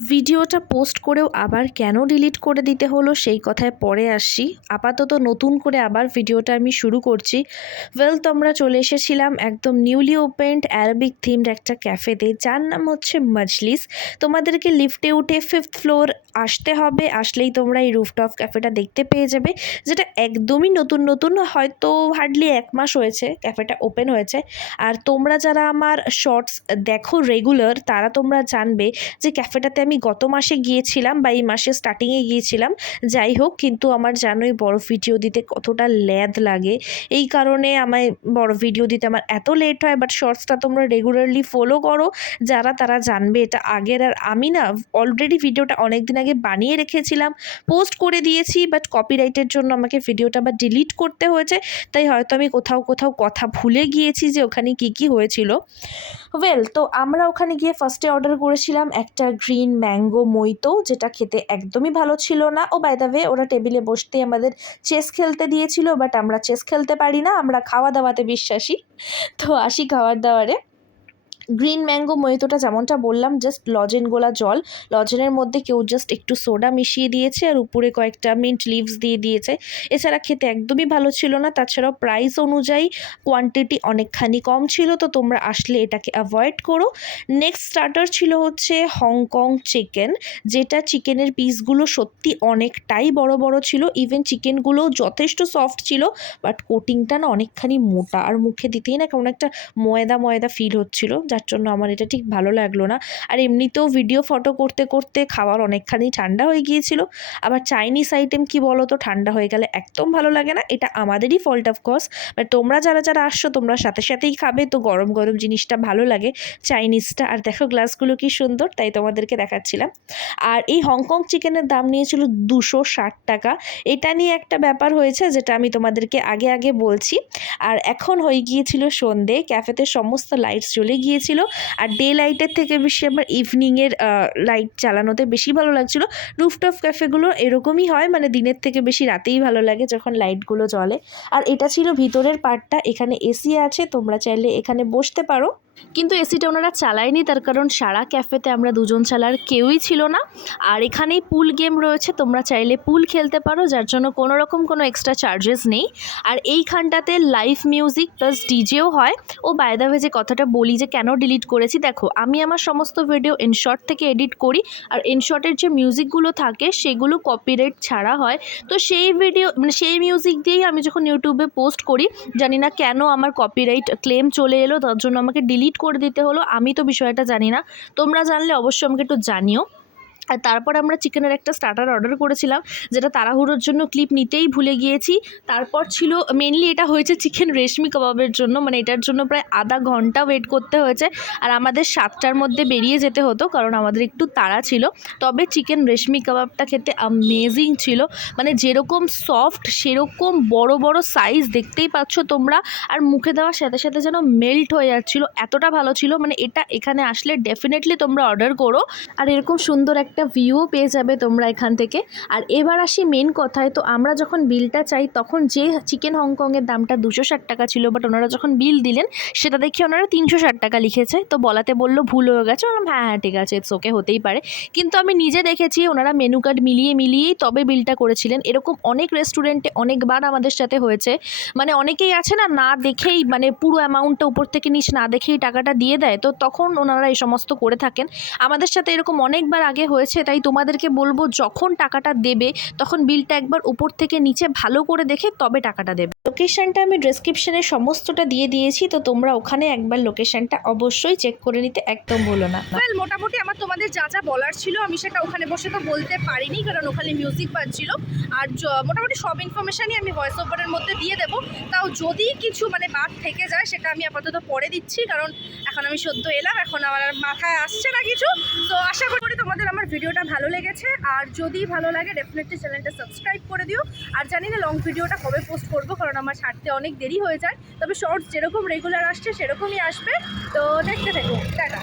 ভিডিওটা পোস্ট করেও আবার কেন ডিলিট করে দিতে হলো সেই কথায় পরে আসছি। আপাতত নতুন করে আবার ভিডিওটা আমি শুরু করছি। তোমরা চলে এসেছিলাম একদম নিউলি ওপেন্ড অ্যারাবিক থিমড একটা ক্যাফেতে, যার নাম হচ্ছে মজলিস। তোমাদেরকে লিফটে উঠে 5th ফ্লোর আসতে হবে, আসলেই তোমরা এই রুফটপ ক্যাফেটা দেখতে পেয়ে যাবে, যেটা একদমই নতুন, হয়তো হার্ডলি 1 মাস হয়েছে ক্যাফেটা ওপেন হয়েছে। আর তোমরা যারা আমার শর্টস দেখো রেগুলার, তারা তোমরা জানবে যে ক্যাফেটাতে আমি গত মাসে গিয়েছিলাম বা এই মাসে স্টার্টিংয়ে গিয়েছিলাম। যাই হোক, কিন্তু আমার জানোই বড় ভিডিও দিতে কতটা ল্যাদ লাগে, এই কারণে আমায় বড় ভিডিও দিতে আমার এত লেট হয়। বাট শর্টসটা তোমরা রেগুলারলি ফলো করো যারা, তারা জানবে এটা আগের। আর আমি না অলরেডি ভিডিওটা অনেক দিন আগে বানিয়ে রেখেছিলাম, পোস্ট করে দিয়েছি, বাট কপিরাইটের জন্য আমাকে ভিডিওটা আবার ডিলিট করতে হয়েছে। তাই হয়তো আমি কোথাও কথা ভুলে গিয়েছি যে ওখানে কি হয়েছিল। তো আমরা ওখানে গিয়ে ফার্স্টে অর্ডার করেছিলাম একটা গ্রিন ম্যাঙ্গো মইতো, যেটা খেতে একদমই ভালো ছিল না। বাই দ্য ওয়ে, ওরা টেবিলে বসতেই আমাদের চেস খেলতে দিয়েছিল, বাট আমরা চেস খেলতে পারি না, আমরা খাওয়া দাওয়াতে বিশ্বাসী। তো আসি খাবার দাওয়ারে। গ্রিন ম্যাঙ্গো মহিতোটা যেমনটা বললাম, জাস্ট লজেন গোলা জল, লজেনের মধ্যে কেউ জাস্ট একটু সোডা মিশিয়ে দিয়েছে আর উপরে কয়েকটা মিন্ট লিভস দিয়ে দিয়েছে। এছাড়া খেতে একদমই ভালো ছিল না। তাছাড়াও প্রাইস অনুযায়ী কোয়ান্টিটি অনেকখানি কম ছিল, তো তোমরা আসলে এটাকে অ্যাভয়েড করো। নেক্সট স্টার্টার ছিল হচ্ছে হংকং চিকেন, যেটা চিকেনের পিসগুলো সত্যি অনেকটাই বড় ছিল। ইভেন চিকেনগুলোও যথেষ্ট সফট ছিল, বাট কোটিংটা না অনেকখানি মোটা, আর মুখে দিতেই না কেমন একটা ময়দা ফিল হচ্ছিল, যার জন্য আমার এটা ঠিক ভালো লাগলো না। আর এমনিতেও ভিডিও ফটো করতে খাবার অনেকখানি ঠান্ডা হয়ে গিয়েছিল। আবার চাইনিজ আইটেম কি বলো তো, ঠান্ডা হয়ে গেলে একদম ভালো লাগে না, এটা আমাদেরই ফল্ট অফকোর্স। বাট তোমরা যারা আসছো তোমরা সাথেই খাবে, তো গরম জিনিসটা ভালো লাগে চাইনিজটা। আর দেখো গ্লাসগুলো কি সুন্দর, তাই তোমাদেরকে দেখাচ্ছিলাম। আর এই হংকং চিকেনের দাম নিয়েছিল 260 টাকা। এটা নিয়ে একটা ব্যাপার হয়েছে যেটা আমি তোমাদেরকে আগে বলছি। আর এখন হয়ে গিয়েছিল সন্ধে, ক্যাফেতে সমস্ত লাইটস জ্বলে গিয়েছিল। আর ডে লাইটের থেকে বেশি আমার ইভিনিংয়ের লাইট চালানোতে বেশি ভালো লাগছিল। রুফটপ ক্যাফেগুলো এরকমই হয়, মানে দিনের থেকে বেশি রাতেই ভালো লাগে যখন লাইটগুলো জ্বলে। আর এটা ছিল ভিতরের পার্টটা, এখানে এসি আছে, তোমরা চাইলে এখানে বসতে পারো। কিন্তু এসিটা ওনারা চালায়নি, তার কারণ সারা ক্যাফেতে আমরা দুজন ছাড়া আর কেউই ছিল না। আর এখানেই পুল গেম রয়েছে, তোমরা চাইলে পুল খেলতে পারো, যার জন্য কোনো এক্সট্রা চার্জেস নেই। আর এইখানটাতে লাইভ মিউজিক প্লাস ডিজেও হয়। বাই দ্য ওয়ে, যে কথাটা বলি যে কেন ডিলিট করেছি, দেখো আমি আমার সমস্ত ভিডিও ইনশর্ট থেকে এডিট করি, আর ইনশর্টের যে মিউজিকগুলো থাকে সেগুলো কপিরাইট ছাড়া হয়। তো সেই মিউজিক দিয়েই আমি যখন ইউটিউবে পোস্ট করি, জানি না কেন আমার কপিরাইট ক্লেম চলে এলো, তার জন্য আমাকে ডিলিট করে দিতে হলো। আমি তো বিষয়টা জানি না, তোমরা জানলে অবশ্যই আমাকে একটু জানিও। আর তারপর আমরা চিকেনের একটা স্টার্টার অর্ডার করেছিলাম, যেটা তাড়াহুড়োর জন্য ক্লিপ নিতেই ভুলে গিয়েছি। তারপর ছিল মেনলি এটা হয়েছে চিকেন রেশমি কাবাবের জন্য, মানে এটার জন্য প্রায় আধা ঘন্টা ওয়েট করতে হয়েছে। আর আমাদের 7টার মধ্যে বেরিয়ে যেতে হতো, কারণ আমাদের একটু তাড়া ছিল। তবে চিকেন রেশমি কাবাবটা খেতে অ্যামেজিং ছিল, মানে যেরকম সফট সেরকম বড় সাইজ, দেখতেই পাচ্ছ তোমরা। আর মুখে দেওয়ার সাথে যেন মেল্ট হয়ে যাচ্ছিলো, এতটা ভালো ছিল। মানে এটা এখানে আসলে ডেফিনেটলি তোমরা অর্ডার করো। আর এরকম সুন্দর একটা ভিউও পেয়ে যাবে তোমরা এখান থেকে। আর এবার আসি মেন কথায়। তো আমরা যখন বিলটা চাই, তখন যে চিকেন হংকংয়ের দামটা 260 টাকা ছিল, বাট ওনারা যখন বিল দিলেন সেটা দেখে ওনারা 360 টাকা লিখেছে। তো বলাতে বললো ভুল হয়ে গেছে। হ্যাঁ ঠিক আছে, ইটস ওকে, হতেই পারে। কিন্তু আমি নিজে দেখেছি ওনারা মেনু কার্ড মিলিয়েই তবে বিলটা করেছিলেন। এরকম অনেক রেস্টুরেন্টে অনেকবার আমাদের সাথে হয়েছে, মানে অনেকেই আছে না দেখেই, মানে পুরো অ্যামাউন্টটা উপর থেকে নিচ না দেখেই টাকাটা দিয়ে দেয়। তো তখন ওনারা এই সমস্ত করে থাকেন, আমাদের সাথে এরকম অনেকবার আগে হয়েছে। তাই তোমাদেরকে বলবো, যখন টাকাটা দেবে তখন বিলটা একবার উপর থেকে নিচে ভালো করে দেখে তবে টাকাটা দেবে। লোকেশনটা আমি ডেসক্রিপশনে সমস্তটা দিয়ে দিয়েছি, তো তোমরা ওখানে একবার লোকেশনটা অবশ্যই চেক করে নিতে একদম ভুলো না। মোটামুটি আমার তোমাদের যা বলার ছিল আমি সেটা ওখানে বসে তো বলতে পারিনি, কারণ ওখানে মিউজিক বাজছিল। আর মোটামুটি সব ইনফরমেশানই আমি ভয়েস ওভারের মধ্যে দিয়ে দেবো। তাও যদি কিছু বাদ থেকে যায় সেটা আমি আপাতত পরে দিচ্ছি, কারণ এখন আমি সদ্য এলাম, এখন আমার মাথায় আসছে না কিছু। তো আশা করি তোমাদের আমার ভিডিওটা ভালো লেগেছে। আর যদি ভালো লাগে ডেফিনেটলি চ্যানেলটা সাবস্ক্রাইব করে দিও। আর জানি না লং ভিডিওটা কবে পোস্ট করবো, কারণ আমার ছাড়তে অনেক দেরি হয়ে যায়। তবে শর্টস যেরকম রেগুলার আসছে সেরকমই আসবে, তো দেখতে থাকো। টাটা।